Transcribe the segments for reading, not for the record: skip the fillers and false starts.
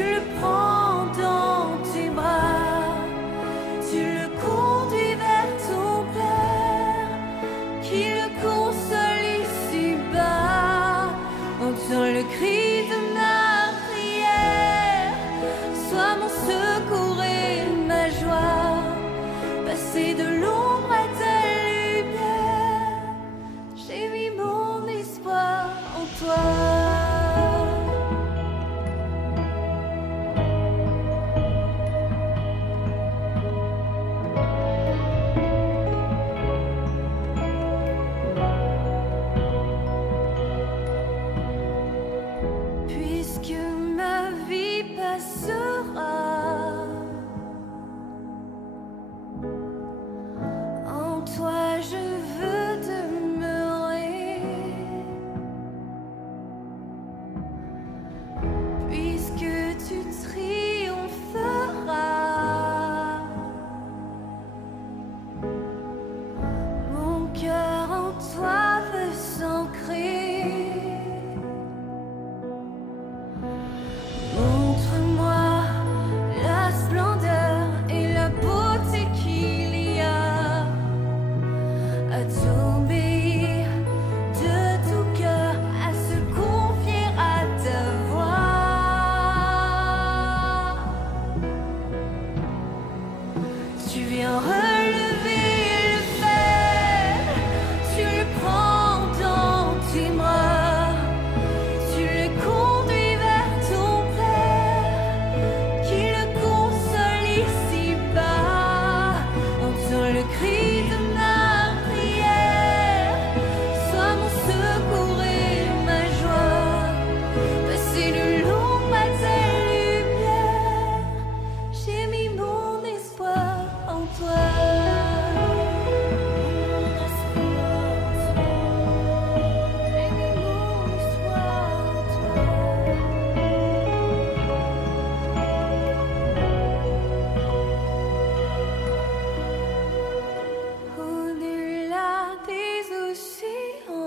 le prends dans tes bras, tu le conduis vers ton Père, qui le console ici-bas. Entends le cri de ma prière, sois mon secours et ma joie, passer de l'ombre à ta lumière, j'ai mis mon espoir en toi. En toi je veux demeurer, puisque tu triompheras. Mon cœur en toi veut s'ancrer. Montre-moi la splendeur et la beauté qu'il y a à t'obéir de tout cœur, à se confier à ta voix. Tu viens relever le faible, tu le prends dans tes bras, tu le conduis vers ton Père, qui le console ici-bas. Entends le cri de ma prière, sois mon secours et ma joie, passer de l'ombre à ta lumière, j'ai mis mon espoir en toi. J'ai mis mon espoir en toi. Au-delà des océans,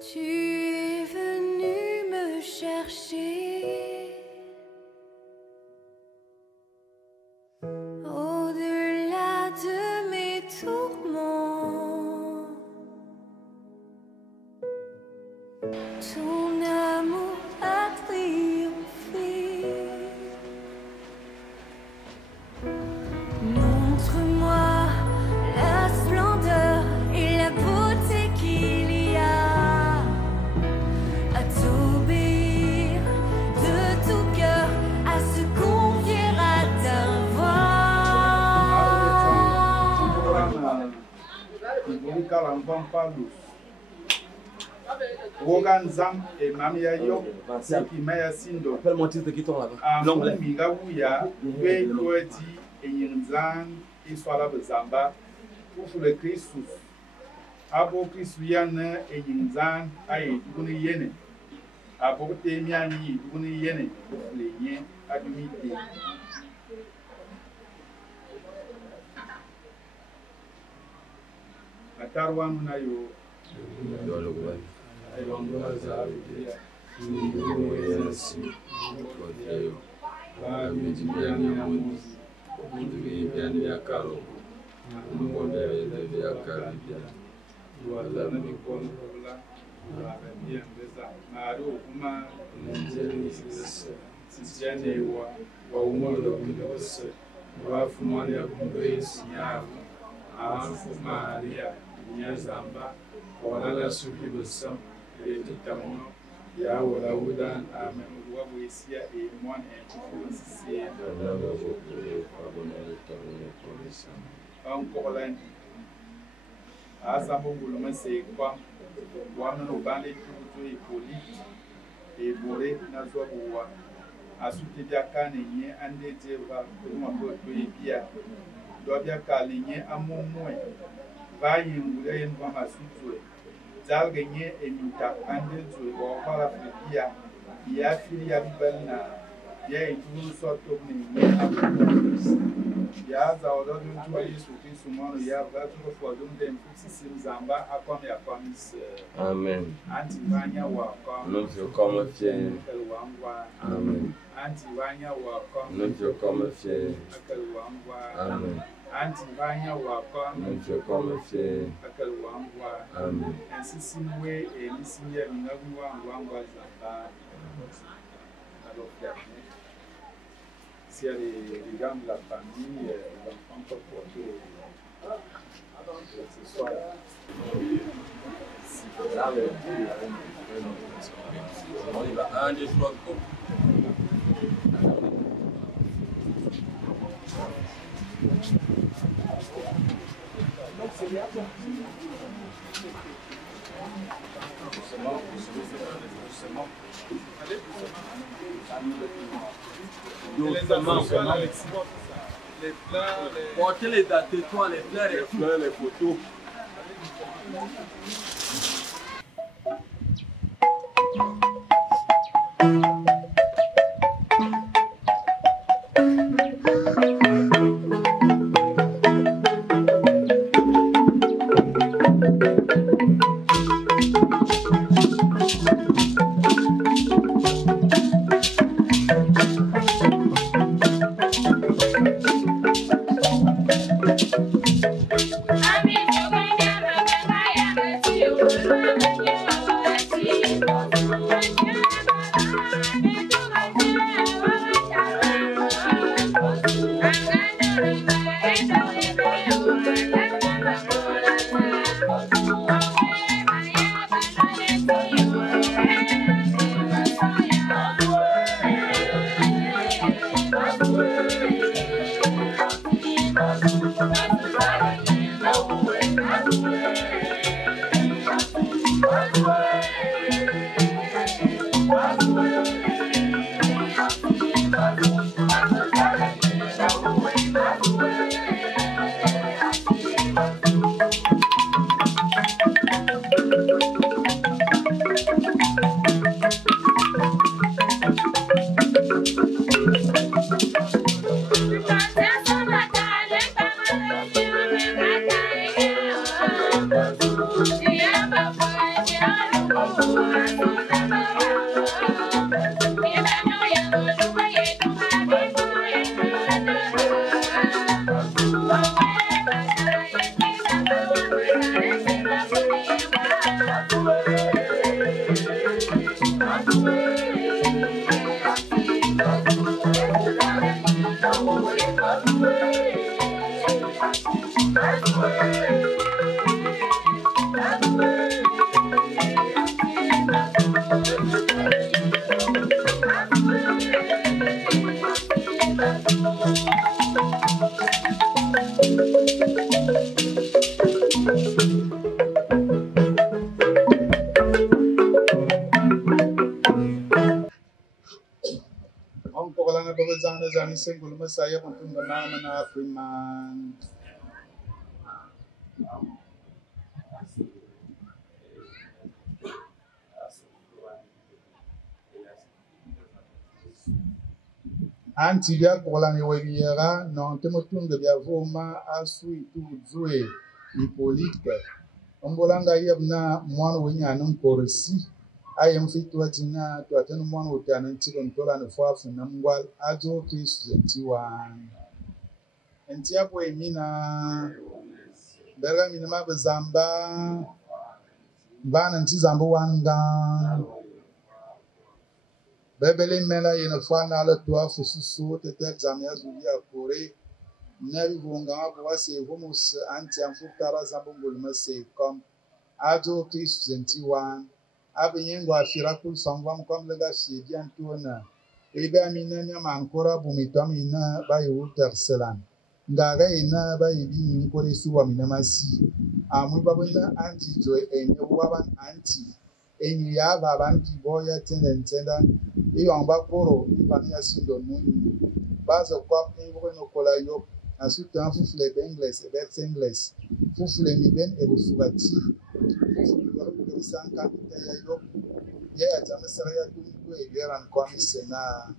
tu es venu me chercher. Au-delà de mes tourments, ton amour a triomphé. Montre-moi la splendeur et la beauté qu'il y a à t'obéir de tout cœur, à se confier à ta voix. Wogan Zam et Mamia Yo, qui m'a sindo. Appelle-moi titre qui tombe là-bas. L'anglais. Migawuya, Wei Koeti et Yinzan, Iswala Zamba, pour le Christus. Abo Christiane et Yinzan, Aïe, Duni Yene. Abo Temiani, Duni Yene, pour les Yen, Adumite. La Tarwan Nayo. Zamba, Wala Subibusam, et Titamono, Yaola Wudan, Amen, Wabuisia, et Moine, et Fussi, encore l'un. Asamo Bouloma, c'est quoi? One of Bali to a police, et Boré, Nazoa, Asutia Kanye, and the Jeva, Kuma Pia, Dobia Kalinye, Amomoy. Vai em Vama Sutue, Zalgenye e Mita Andelto, ou Fala Fripia, e a filha Bibelna, e aí tudo só tornei ya zaodo dun tuwa Yesu Kristo mwana ya vatu kwa dum dem sisi mzamba akwame akwamis. Amen. Anti vanya wako. Nous te comme fiers. Amen. Anti vanya wako. Nous te comme fiers. Amen. Anti vanya wako. Nous te comme fiers. Amen. Ainsi sinwe et nisinya mingabu wangwa zamba. Alors s'il y a les gens de la famille, les enfants peuvent porter ce soir. On y va. 1, 2, 3, go. Les plats, Portez les dates, toi, les fleurs, les photos. Single Messiah untung nama na firman. Anti dia kola ni webiera non temotung de bia voma asu itu zue Hippolyte. Ombolanga yebna mwana wenya non korsi. Ayem fitwa tina to atenu mwana utana ntiko ntola ne fwafu na mngwal ajo Kristo ntiwa enti apo emina berga mina mabazamba bana ntizambo wanga bebele mela yena fwana ala toa fususu tete jamia zulia kore nabi vonga apo wase homus anti amfutara zambo ngolma se kom ajo Kristo ntiwa abenyengo afirakul sangwam kom lega shidian tuona ebe amina nyama ankora bumito amina bayi wuter selan ngaga ina bayi bi nkore suwa mina masi amu babuna anti jo enye waban anti enye ya baban ki boya tendentenda iyo amba koro ibania sindo nuni bazo kwa ngo no kola yo asutan fufle bengles e bet singles fufle mi ben e busubati fufle sanka ya yo ya jamasara ya tungu e geran kwa misena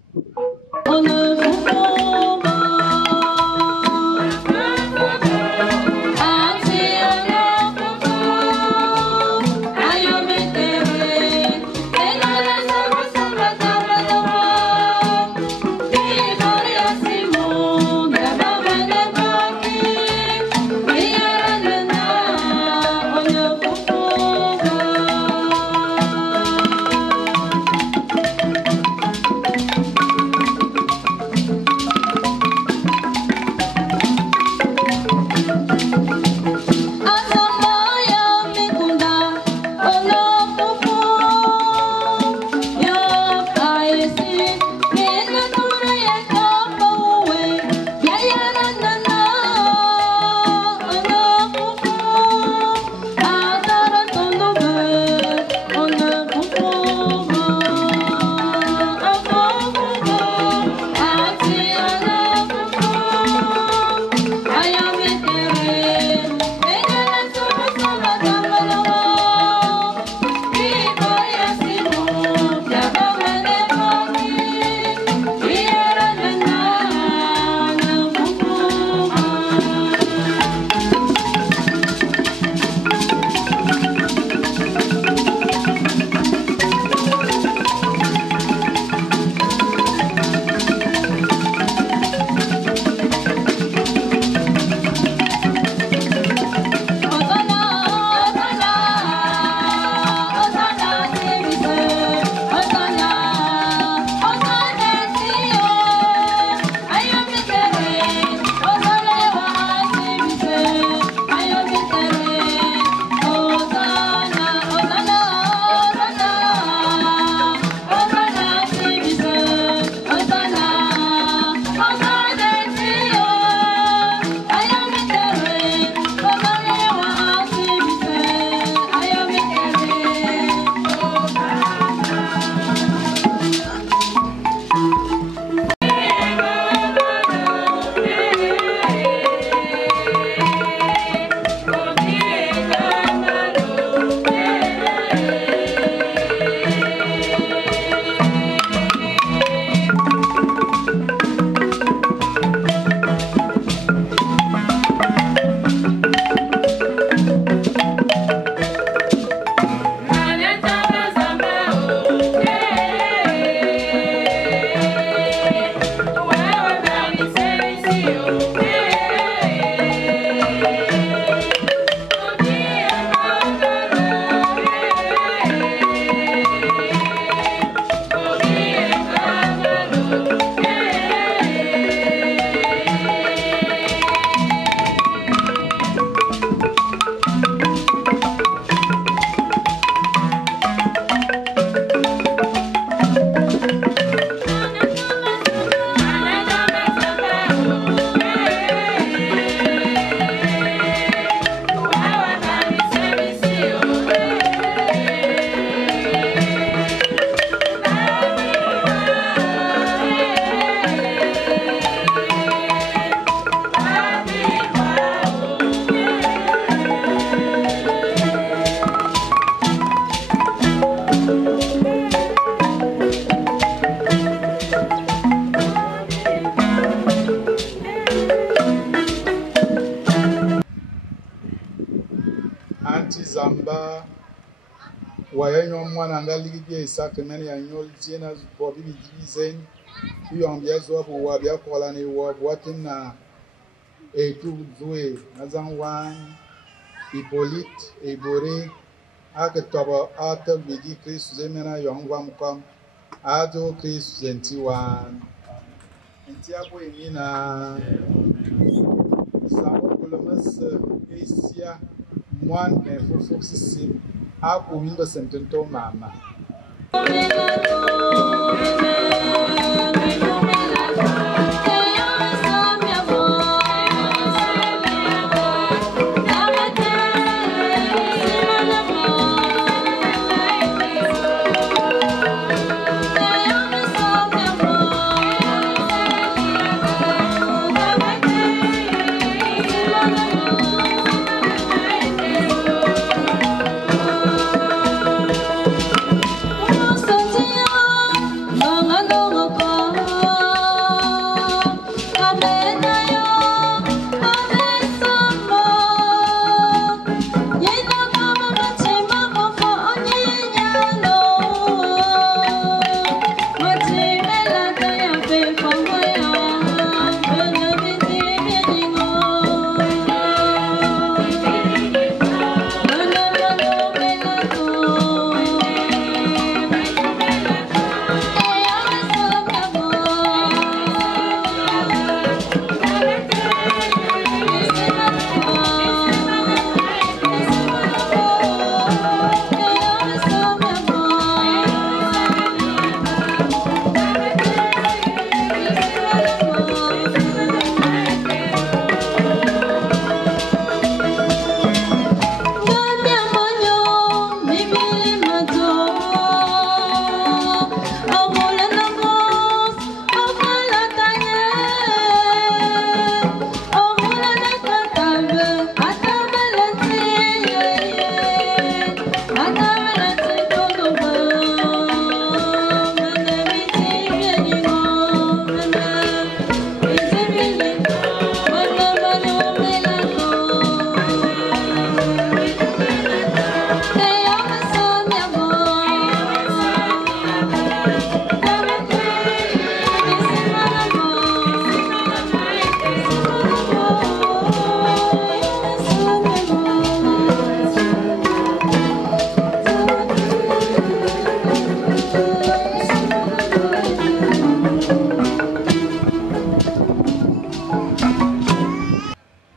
Waya nyom mwana ngali bia Isaac meni ya nyol jena bobi divizen. Uyong bia zo bu wa bia kola ni wa boatin na tu zoe nazang wan Hippolyte Ebore ake tobo ata bigi Christ zemena yong wam kom ado Christ zenti wan. Enti abo emina Sao Columbus Asia Mwan me fufu sisi Ako wimba sentento mama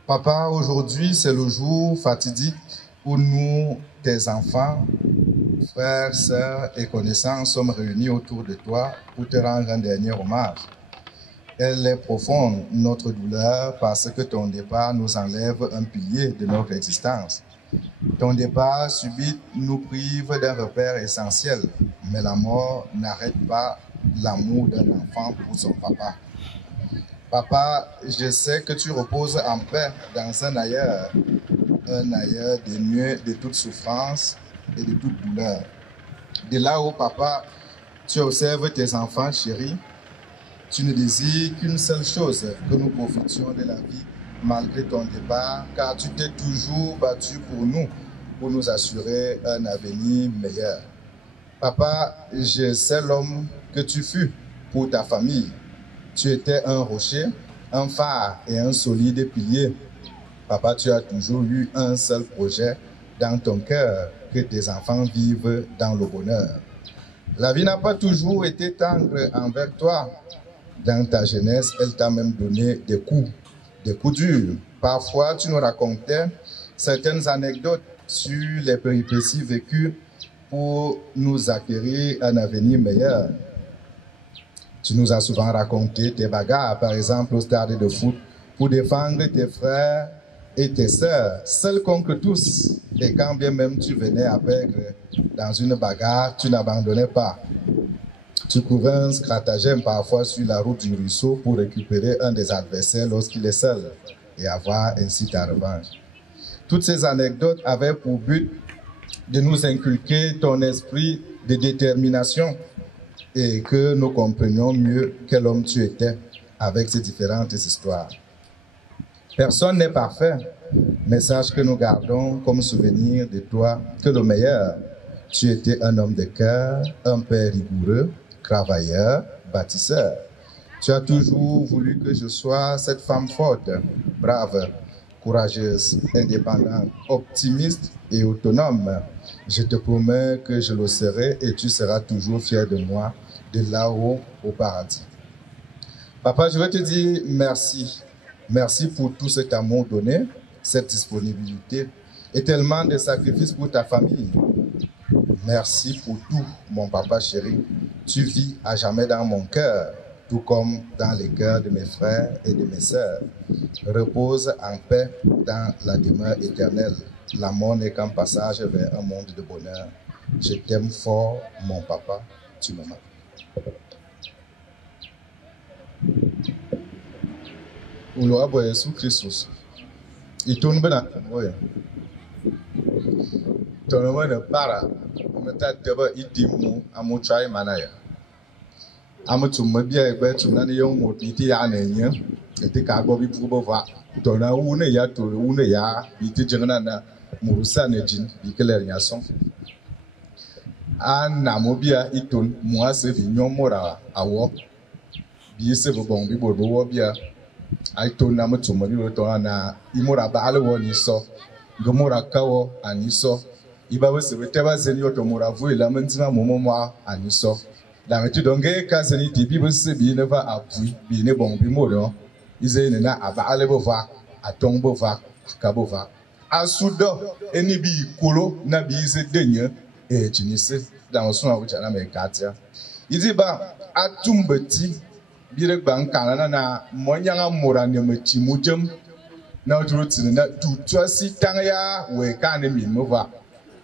Papa, aujourd'hui, c'est le jour fatidique où nous, tes enfants, frères, sœurs et connaissances, sommes réunis autour de toi pour te rendre un dernier hommage. Elle est profonde, notre douleur, parce que ton départ nous enlève un pilier de notre existence. Ton départ subit nous prive d'un repère essentiel, mais la mort n'arrête pas l'amour d'un enfant pour son papa. Papa, je sais que tu reposes en paix dans un ailleurs dénué de toute souffrance et de toute douleur. De là où, papa, tu observes tes enfants chéris, tu ne désires qu'une seule chose, que nous profitions de la vie malgré ton départ, car tu t'es toujours battu pour nous assurer un avenir meilleur. Papa, je sais l'homme que tu fus pour ta famille. Tu étais un rocher, un phare et un solide pilier. Papa, tu as toujours eu un seul projet dans ton cœur, que tes enfants vivent dans le bonheur. La vie n'a pas toujours été tendre envers toi. Dans ta jeunesse, elle t'a même donné des coups durs. Parfois, tu nous racontais certaines anecdotes sur les péripéties vécues pour nous acquérir un avenir meilleur. Tu nous as souvent raconté tes bagarres, par exemple au stade de foot, pour défendre tes frères et tes sœurs, seuls contre tous. Et quand bien même tu venais à perdre dans une bagarre, tu n'abandonnais pas. Tu courais un stratagème parfois sur la route du ruisseau pour récupérer un des adversaires lorsqu'il est seul et avoir ainsi ta revanche. Toutes ces anecdotes avaient pour but de nous inculquer ton esprit de détermination et que nous comprenions mieux quel homme tu étais avec ces différentes histoires. Personne n'est parfait, mais sache que nous gardons comme souvenir de toi que le meilleur. Tu étais un homme de cœur, un père rigoureux, travailleur, bâtisseur. Tu as toujours voulu que je sois cette femme forte, brave, courageuse, indépendante, optimiste et autonome. Je te promets que je le serai et tu seras toujours fier de moi, de là-haut au paradis. Papa, je veux te dire merci. Merci pour tout cet amour donné, cette disponibilité et tellement de sacrifices pour ta famille. Merci pour tout, mon papa chéri. Tu vis à jamais dans mon cœur, tout comme dans les cœurs de mes frères et de mes sœurs. Repose en paix dans la demeure éternelle. La mort n'est qu'un passage vers un monde de bonheur. Je t'aime fort, mon papa. Tu me manques. Ulo abo Yesu Christus. Itun bena, oye. Tono mana para, mata deba idimu amu try manaya. Amu tumabia ebe tumani yong mo biti ya nenya. Ete kago bi pubo va. Tona une ya to une ya biti jengana na murusa nejin bikeler ya son. Ana mobia itun mo se vi nyomora awo. Bi se bo bi bo bia. Aito na mutumo bi to na imora ba alwo ni so gomora kawo ani so iba wese beteba zeni yoto mora vuila mentima momo ani so da metu donge ka zeni tibi wese bi ne va apui bi ne bon bi moro ize ne na aba alebo va atombo va kabova asudo eni bi kolo na bi ize denye e chinise da so na wucha na me katia izi ba atumbeti bire gbang kana na monyanga mora ne meti mujem na otruti na tutwasi tanga we kana mi mova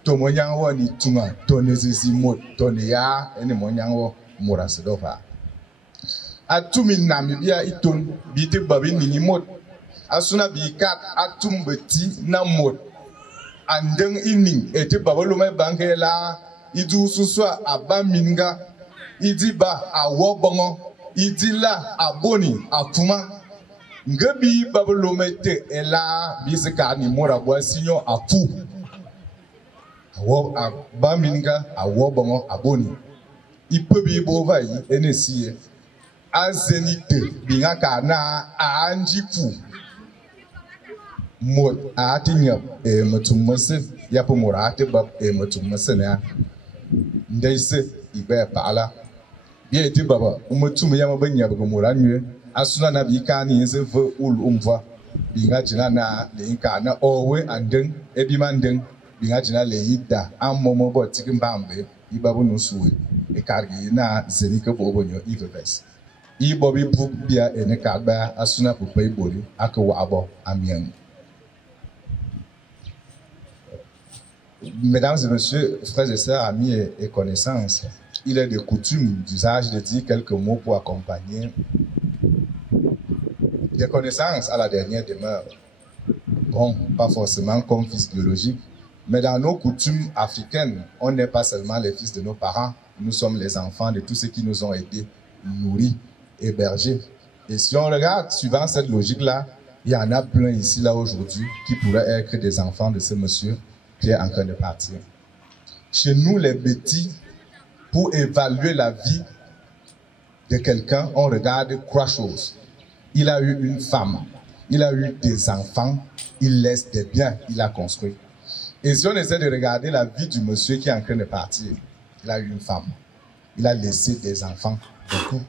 to monyanga woni tunga to nezisi mot to ne ya ene monyanga wo mora sedova atumi na mi bia iton bi te babi ni mot asuna bi kat atumbeti na mot andeng ining ete babalo me bankela idu suswa abaminga idiba awobongo idila aboni afuma ngabi babolomete ela bisika ni mora boasinyo afu awo abaminga awobongo aboni ipebi bova yi enesie azenite binga kana anjifu mo atinya mutumase yapo mora ateba mutumase na ndese ibe pala bien eti baba umutumu ya mabanya bagomora nwe asuna na bika ni nse vo ul umva binga jina na leinka na owe anden ebi manden binga jina leida ammomo bo tikimbambe ibabu nusuwe e kargi na zenika bobonyo iveves ibobi bu bia eneka gba asuna pupa ibori akawa abo amien. Mesdames et messieurs, frères et sœurs, amis et connaissances, il est de coutume, d'usage de dire quelques mots pour accompagner des connaissances à la dernière demeure. Bon, pas forcément comme fils biologique, mais dans nos coutumes africaines, on n'est pas seulement les fils de nos parents, nous sommes les enfants de tous ceux qui nous ont aidés, nourris, hébergés. Et si on regarde, suivant cette logique-là, il y en a plein ici, là, aujourd'hui, qui pourraient être des enfants de ce monsieur qui est en train de partir. Chez nous, les petits, pour évaluer la vie de quelqu'un, on regarde trois choses. Il a eu une femme, il a eu des enfants, il laisse des biens, il a construit. Et si on essaie de regarder la vie du monsieur qui est en train de partir, il a eu une femme, il a laissé des enfants, beaucoup,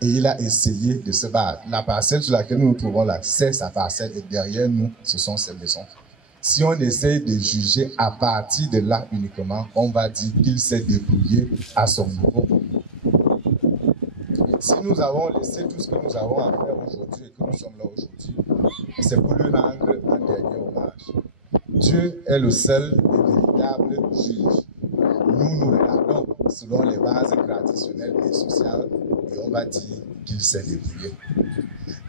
et il a essayé de se battre. La parcelle sur laquelle nous nous trouvons là, c'est sa parcelle, et derrière nous, ce sont ses maisons. Si on essaie de juger à partir de là uniquement, on va dire qu'il s'est débrouillé à son niveau. Si nous avons laissé tout ce que nous avons à faire aujourd'hui et que nous sommes là aujourd'hui, c'est pour lui rendre un dernier hommage. Dieu est le seul et véritable juge. Nous nous regardons selon les bases traditionnelles et sociales et on va dire qu'il s'est débrouillé.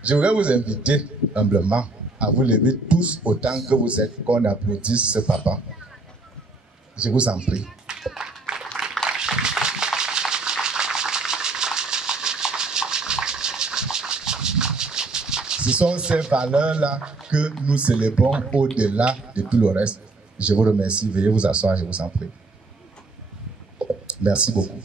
Je voudrais vous inviter humblement à vous lever tous autant que vous êtes, qu'on applaudisse ce papa. Je vous en prie. Ce sont ces valeurs-là que nous célébrons au-delà de tout le reste. Je vous remercie. Veuillez vous asseoir, je vous en prie. Merci beaucoup.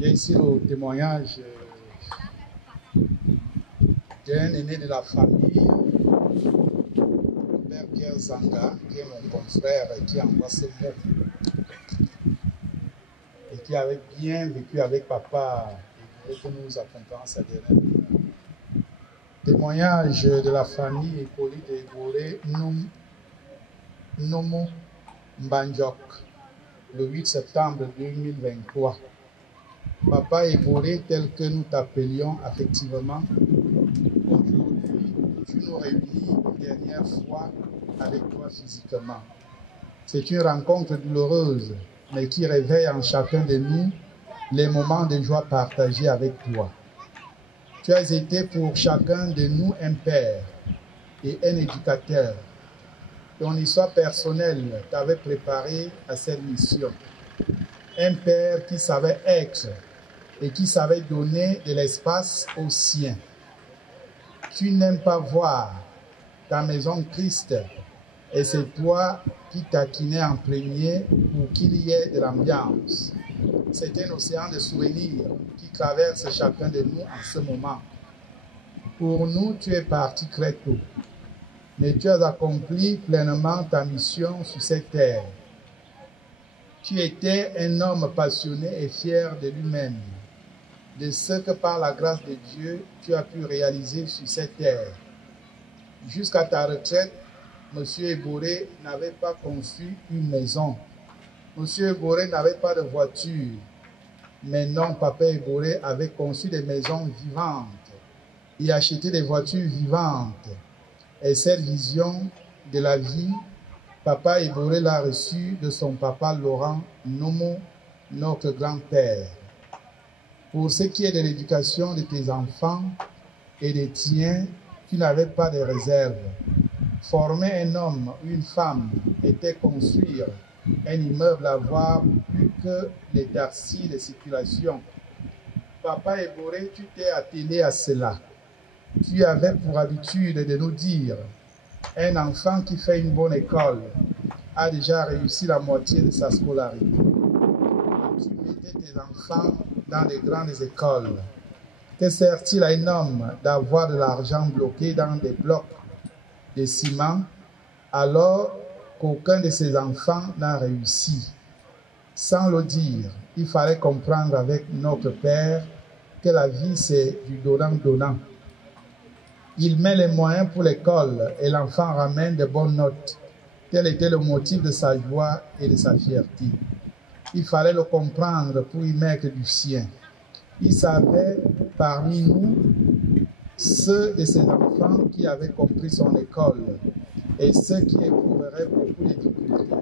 Il y a ici le témoignage d'un aîné de la famille, Père Pierre Zanga, qui est mon confrère et qui envoie ce mot. Et qui avait bien vécu avec papa et que nous accompagnons sa dernière. Témoignage de la famille Hippolyte Eboré Nomo Mbanjok, le 8 septembre 2023. Papa Eboré, tel que nous t'appelions affectivement, aujourd'hui, tu nous réunis une dernière fois avec toi physiquement. C'est une rencontre douloureuse, mais qui réveille en chacun de nous les moments de joie partagés avec toi. Tu as été pour chacun de nous un père et un éducateur. Ton histoire personnelle t'avait préparé à cette mission. Un père qui savait être et qui savait donner de l'espace aux siens. Tu n'aimes pas voir ta maison triste et c'est toi qui taquinais en premier pour qu'il y ait de l'ambiance. C'est un océan de souvenirs qui traverse chacun de nous en ce moment. Pour nous, tu es parti très tôt, mais tu as accompli pleinement ta mission sur cette terre. Tu étais un homme passionné et fier de lui-même, de ce que par la grâce de Dieu, tu as pu réaliser sur cette terre. Jusqu'à ta retraite, M. Eboré n'avait pas conçu une maison. M. Eboré n'avait pas de voiture. Mais non, Papa Eboré avait conçu des maisons vivantes et acheté des voitures vivantes. Et cette vision de la vie, Papa Eboré l'a reçue de son papa Laurent Nomo, notre grand-père. Pour ce qui est de l'éducation de tes enfants et des tiens, tu n'avais pas de réserve. Former un homme ou une femme était construire un immeuble à avoir plus que les taxis de circulation. Papa Eboré, tu t'es attelé à cela. Tu avais pour habitude de nous dire, un enfant qui fait une bonne école a déjà réussi la moitié de sa scolarité. Tu mettais tes enfants dans de grandes écoles. Que sert-il à un homme d'avoir de l'argent bloqué dans des blocs de ciment alors qu'aucun de ses enfants n'a réussi? Sans le dire, il fallait comprendre avec notre Père que la vie c'est du donnant-donnant. Il met les moyens pour l'école et l'enfant ramène de bonnes notes. Tel était le motif de sa joie et de sa fierté. Il fallait le comprendre pour y mettre du sien. Il savait parmi nous ceux de ses enfants qui avaient compris son école et ceux qui éprouveraient beaucoup de difficultés.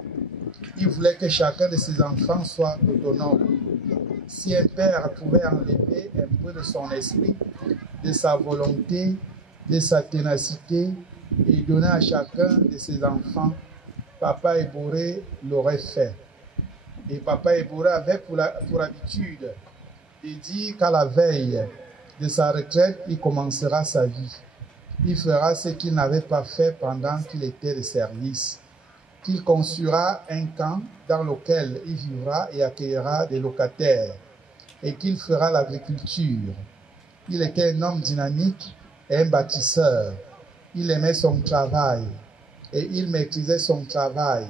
Il voulait que chacun de ses enfants soit autonome. Si un père pouvait enlever un peu de son esprit, de sa volonté, de sa ténacité et donner à chacun de ses enfants, Papa Ebore l'aurait fait. Et Papa Ebore avait pour habitude de dire qu'à la veille de sa retraite, il commencera sa vie. Il fera ce qu'il n'avait pas fait pendant qu'il était de service. Qu'il construira un camp dans lequel il vivra et accueillera des locataires. Et qu'il fera l'agriculture. Il était un homme dynamique et un bâtisseur. Il aimait son travail et il maîtrisait son travail.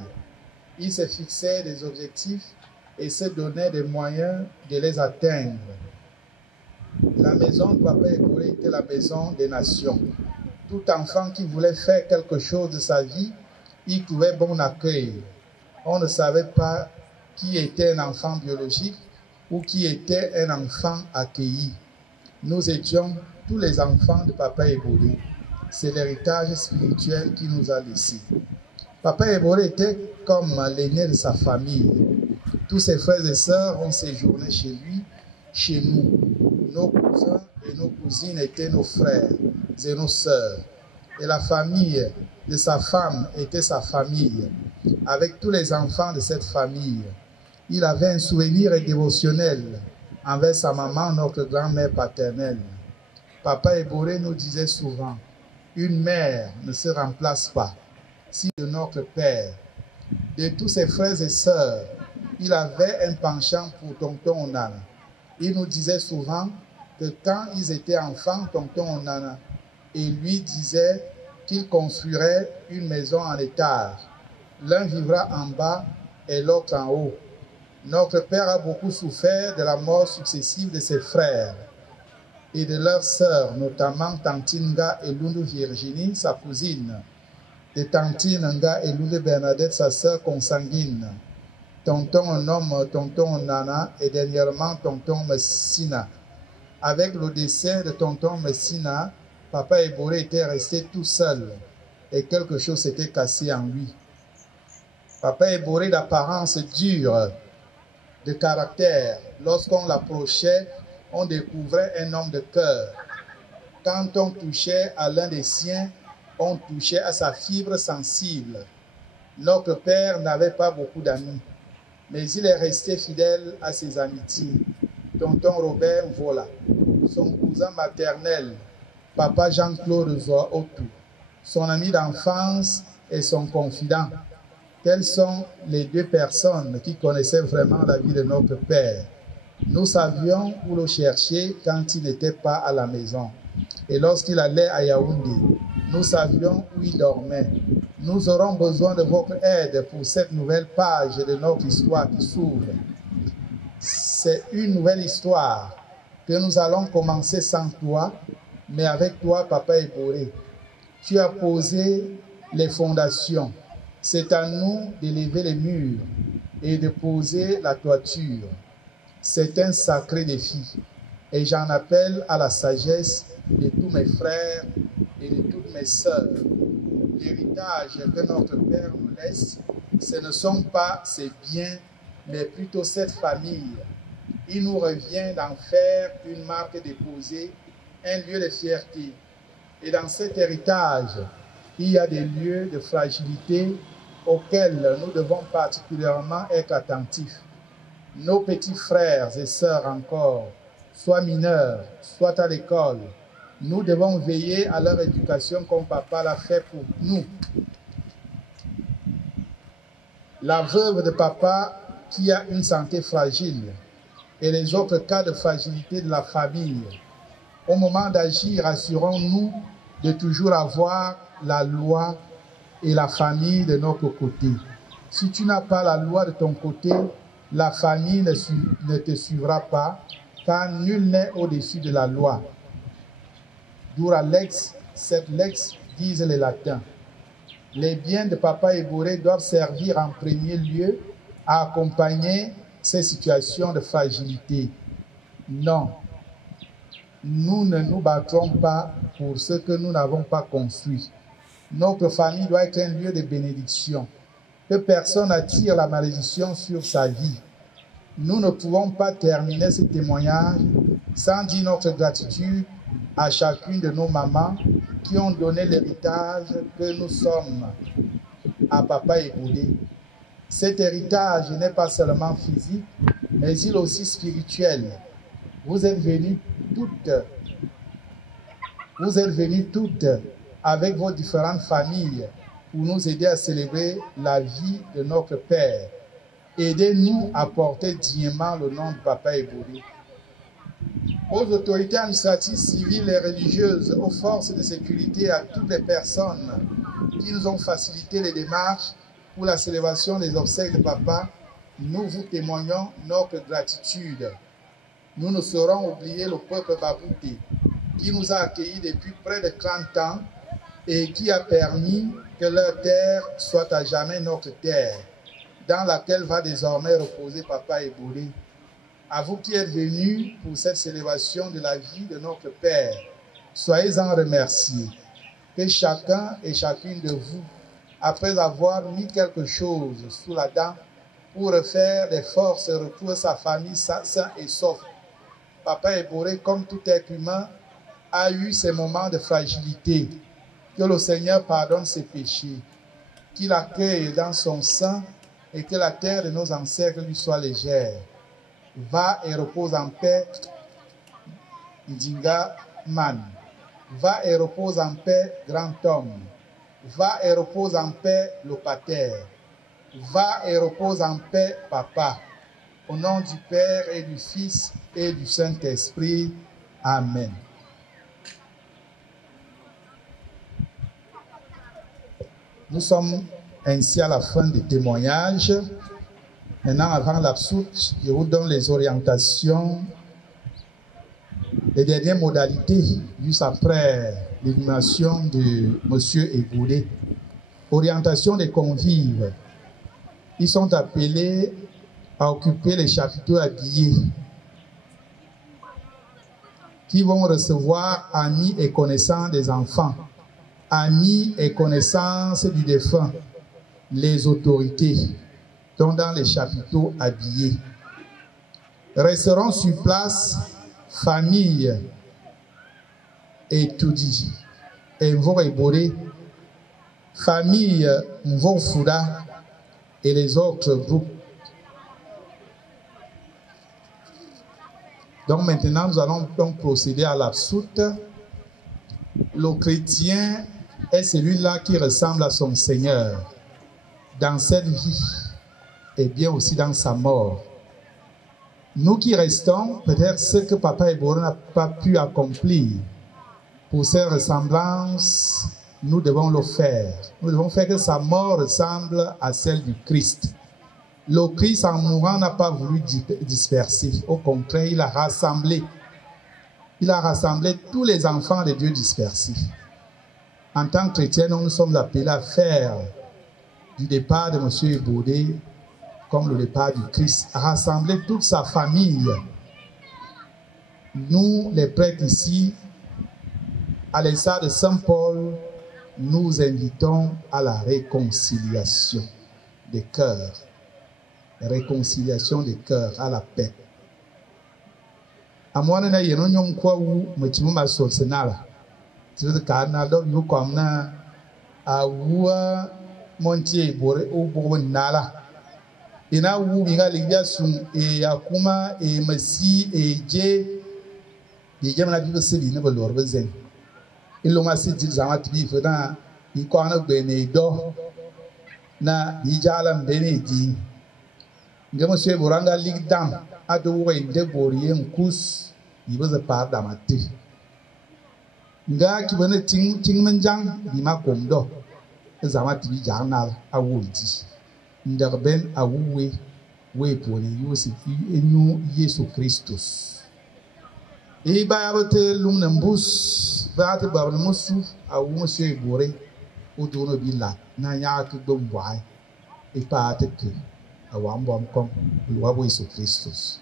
Il se fixait des objectifs et se donnait des moyens de les atteindre. La maison de Papa Ebore était la maison des nations. Tout enfant qui voulait faire quelque chose de sa vie, il trouvait bon accueil. On ne savait pas qui était un enfant biologique ou qui était un enfant accueilli. Nous étions tous les enfants de Papa Ebore. C'est l'héritage spirituel qu'il nous a laissé. Papa Ebore était comme l'aîné de sa famille. Tous ses frères et sœurs ont séjourné chez lui, chez nous. Nos cousins et nos cousines étaient nos frères et nos sœurs. Et la famille de sa femme était sa famille, avec tous les enfants de cette famille. Il avait un souvenir dévotionnel envers sa maman, notre grand-mère paternelle. Papa Ebore nous disait souvent, une mère ne se remplace pas, si de notre père. De tous ses frères et sœurs, il avait un penchant pour tonton Onana. Il nous disait souvent que quand ils étaient enfants, tonton Onana et lui disait qu'il construirait une maison en étage. L'un vivra en bas et l'autre en haut. Notre père a beaucoup souffert de la mort successive de ses frères et de leurs sœurs, notamment Tantinga et Lundu Virginie, sa cousine, de Tantinanga et Lundu Bernadette, sa sœur consanguine, tonton Onom, tonton Nana et dernièrement tonton Messina. Avec le décès de tonton Messina, Papa Ebore était resté tout seul et quelque chose s'était cassé en lui. Papa Ebore d'apparence dure, de caractère, lorsqu'on l'approchait, on découvrait un homme de cœur. Quand on touchait à l'un des siens, on touchait à sa fibre sensible. Notre père n'avait pas beaucoup d'amis, mais il est resté fidèle à ses amitiés. Tonton Robert Vola, son cousin maternel, Papa Jean-Claude Zoa-Otu, son ami d'enfance et son confident. Telles sont les deux personnes qui connaissaient vraiment la vie de notre père. Nous savions où le chercher quand il n'était pas à la maison. Et lorsqu'il allait à Yaoundé, nous savions où il dormait. Nous aurons besoin de votre aide pour cette nouvelle page de notre histoire qui s'ouvre. C'est une nouvelle histoire que nous allons commencer sans toi, mais avec toi, Papa Ebore. Tu as posé les fondations. C'est à nous d'élever les murs et de poser la toiture. C'est un sacré défi et j'en appelle à la sagesse de tous mes frères et de toutes mes sœurs. L'héritage que notre Père nous laisse, ce ne sont pas ses biens, mais plutôt cette famille. Il nous revient d'en faire une marque déposée, un lieu de fierté. Et dans cet héritage, il y a des lieux de fragilité auxquels nous devons particulièrement être attentifs. Nos petits frères et sœurs encore, soit mineurs, soit à l'école, nous devons veiller à leur éducation comme papa l'a fait pour nous. La veuve de papa qui a une santé fragile et les autres cas de fragilité de la famille. Au moment d'agir, assurons-nous de toujours avoir la loi et la famille de notre côté. Si tu n'as pas la loi de ton côté, la famille ne te suivra pas, car nul n'est au-dessus de la loi. Dura lex, sed lex, disent les latins. Les biens de Papa Eboré doivent servir en premier lieu à accompagner ces situations de fragilité. Non, nous ne nous battrons pas pour ce que nous n'avons pas construit. Notre famille doit être un lieu de bénédiction. Que personne n'attire la malédiction sur sa vie. Nous ne pouvons pas terminer ce témoignage sans dire notre gratitude à chacune de nos mamans qui ont donné l'héritage que nous sommes à Papa Eboré. Cet héritage n'est pas seulement physique, mais il est aussi spirituel. Vous êtes venues toutes avec vos différentes familles pour nous aider à célébrer la vie de notre Père. Aidez-nous à porter dignement le nom de Papa Eboré. Aux autorités administratives, civiles et religieuses, aux forces de sécurité, à toutes les personnes qui nous ont facilité les démarches pour la célébration des obsèques de Papa, nous vous témoignons notre gratitude. Nous ne saurons oublier le peuple Babouté qui nous a accueillis depuis près de 30 ans et qui a permis que leur terre soit à jamais notre terre, dans laquelle va désormais reposer Papa Eboré. À vous qui êtes venus pour cette célébration de la vie de notre Père, soyez-en remerciés. Que chacun et chacune de vous, après avoir mis quelque chose sous la dent pour refaire des forces et retrouver sa famille sain et sauf. Papa Eboré, comme tout être humain, a eu ses moments de fragilité. Que le Seigneur pardonne ses péchés, qu'il accueille dans son sein et que la terre de nos ancêtres lui soit légère. Va et repose en paix, Ndinga Man. Va et repose en paix, grand homme. Va et repose en paix, le pater. Va et repose en paix, Papa. Au nom du Père et du Fils et du Saint-Esprit. Amen. Nous sommes ainsi à la fin des témoignages. Maintenant, avant l'absoute, je vous donne les orientations, les dernières modalités, juste après l'élimination de M. Eboré. Orientation des convives. Ils sont appelés à occuper les chapiteaux habillés qui vont recevoir amis et connaissances des enfants, amis et connaissances du défunt, les autorités, donc dans les chapiteaux habillés. Resteront sur place famille et tout dit. Et Mvo Eboré, famille Mvo Fouda et les autres groupes. Donc maintenant, nous allons donc procéder à l'absoute. Le chrétien est celui-là qui ressemble à son Seigneur dans cette vie et bien aussi dans sa mort. Nous qui restons, peut-être ce que Papa Eboré n'a pas pu accomplir, pour cette ressemblance, nous devons le faire. Nous devons faire que sa mort ressemble à celle du Christ. Le Christ, en mourant, n'a pas voulu disperser. Au contraire, il a rassemblé. Il a rassemblé tous les enfants de Dieu dispersés. En tant que chrétiens, nous sommes appelés à faire du départ de M. Eboré comme le départ du Christ, à rassembler toute sa famille. Nous, les prêtres ici, à l'instar de Saint Paul, nous invitons à la réconciliation des cœurs. Réconciliation des cœurs, à la paix. À moi, je ne sais pas où je suis allé sur le Sénat. Je suis allé dans le Sénat. À où Montier Eboré au Bourg-Nala. Et là où il y a les Sun et Akuma et Messi et Dje, il y a la vie de Céline de l'Orbezen. Il l'a massé dit Zamati Fena, il connaît Benedo, na Ijalam Benedi. Monsieur Boranga Ligdam, à de Wayne de Borien Kous, il was a part d'Amati. nga ki bana ting manjang bi ma komdo zama tibi jarnal awoldi ndar ben awuwe we poni Yosef enyu Yesu Christus e ba yabote lumna mbus ba ta ba musu awu se gore o dono bi la na nya ka gbwa e pa ta ke awam bom kom wa Yesu Christus.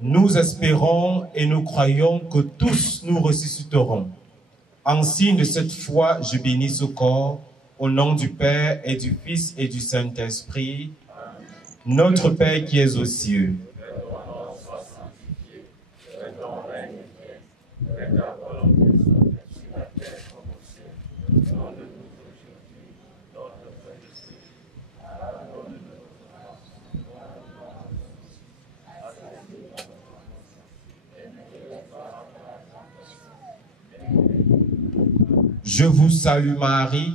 Nous espérons et nous croyons que tous nous ressusciterons. En signe de cette foi, je bénis ce corps, au nom du Père et du Fils et du Saint-Esprit. Notre Père qui es aux cieux. Je vous salue Marie.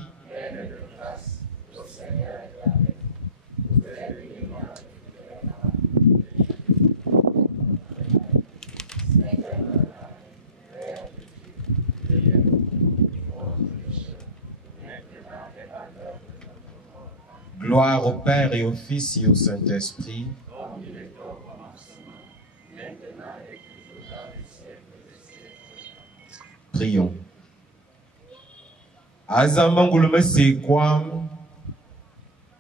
Gloire au Père et au Fils et au Saint-Esprit. Prions. Azamangulume sekwam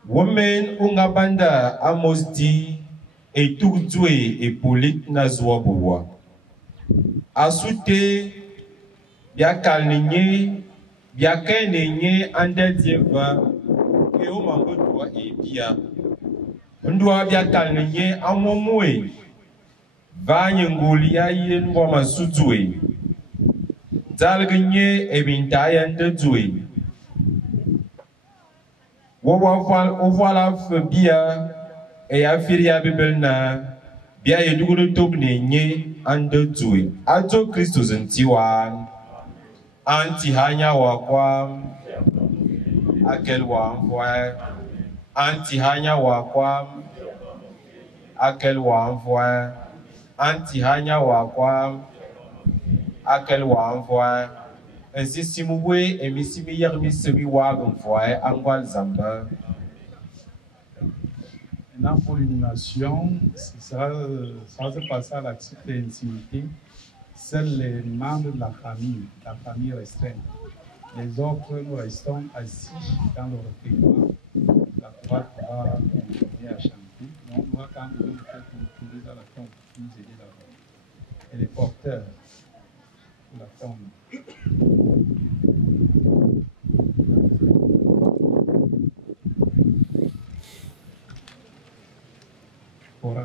women ungabanda amosdi etugzwe epolit nazwabuwa asute biakalnenye biakenenye andedieva eomangotwa ebia ndwa biakalnenye amomwe vanye ngoli aye ndwa masutwe Zalgenye ebintaya ndedzwe. Voilà bia et affiria bibelna bia eduguru togne nye ande tui. Ajo Christus ntiwan. Anti hanya wakwam. Akel wamfwe. Anti hanya wakwam. Akel wamfwe. Anti hanya wakwam. Akel wamfwe. Ainsi simoué et misimi yermi semi wagumfwe angwal zamba. Maintenant, pour l'inhumation, ça va se passer à la titre d'intimité. Seuls les membres de la famille restreinte. Les autres, nous restons assis dans le recueillement. La croix va continuer à chanter. Mais on doit quand même nous faire retrouver dans la tombe pour nous aider là-bas. Et les porteurs de la tombe. Voilà.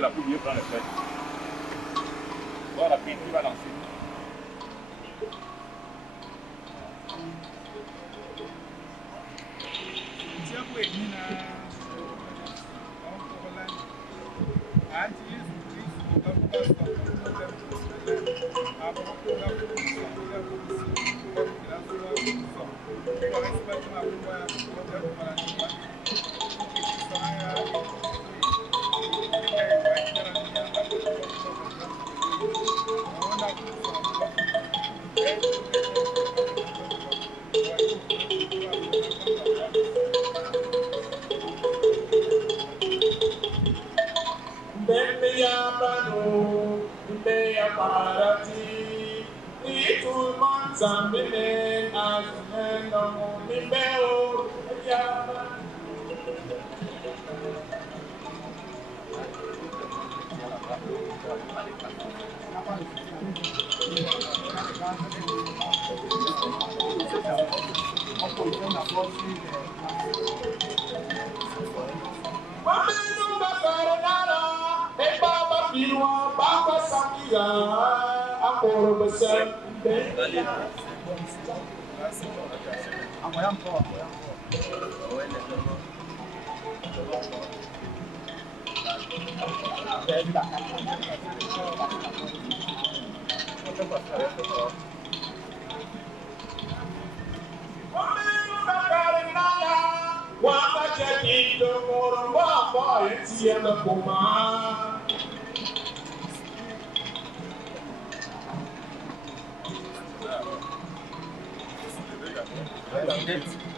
Là pour mieux prendre les fêtes. Voilà, puis tu vas lancer.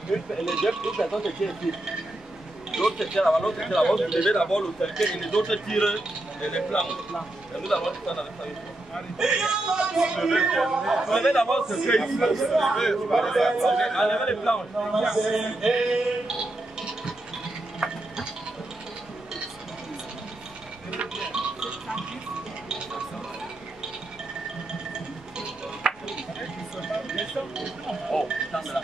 Une personne se tient ici. L'autre se tient là-bas, l'autre se tient là-bas. Vous levez d'abord le cercueil et les autres tirent les plans. Et nous avons tout ça dans le famille. Levez d'abord le cercueil ici. Enlevez les plans. Oh, putain de là.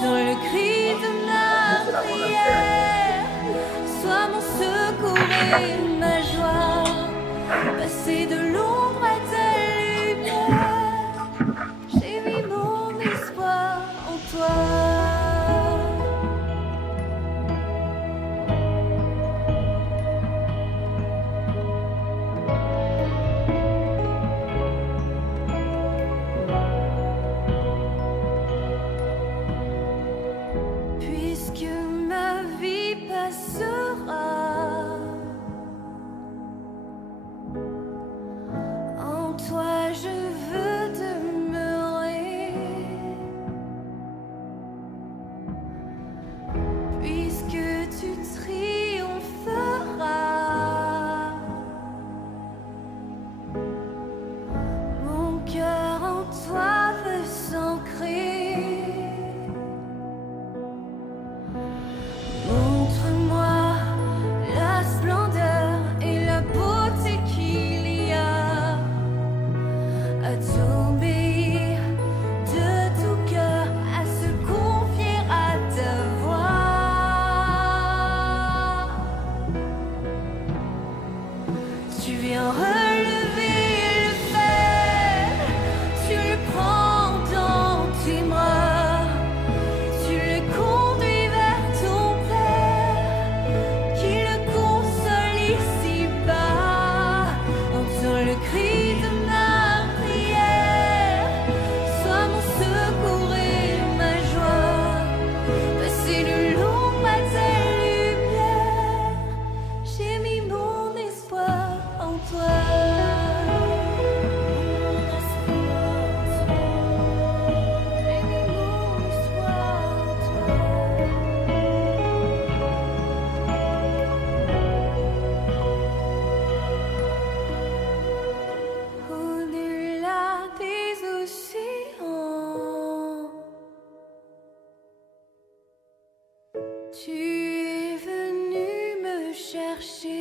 Dans le cri de ma prière, sois mon secours et ma joie. Passer de l'ombre à ta lumière, j'ai mis mon espoir en toi. Puisque ma vie passera, en toi je veux demeurer. Puisque tu triompheras, mon cœur en toi veut s'ancrer. Montre-moi la splendeur et la beauté qu'il y a à t'obéir de tout cœur, à se confier à ta voix. Tu viens relever le fer, tu le prends dans tes bras, tu le conduis vers ton Père, qui le console ici-bas. Entends le cri de ma prière, sois mon secours et ma joie. Passer de l'ombre à ta lumière, j'ai mis mon espoir en toi. J'ai mis mon espoir en toi. Au-delà des océans, tu es venu me chercher.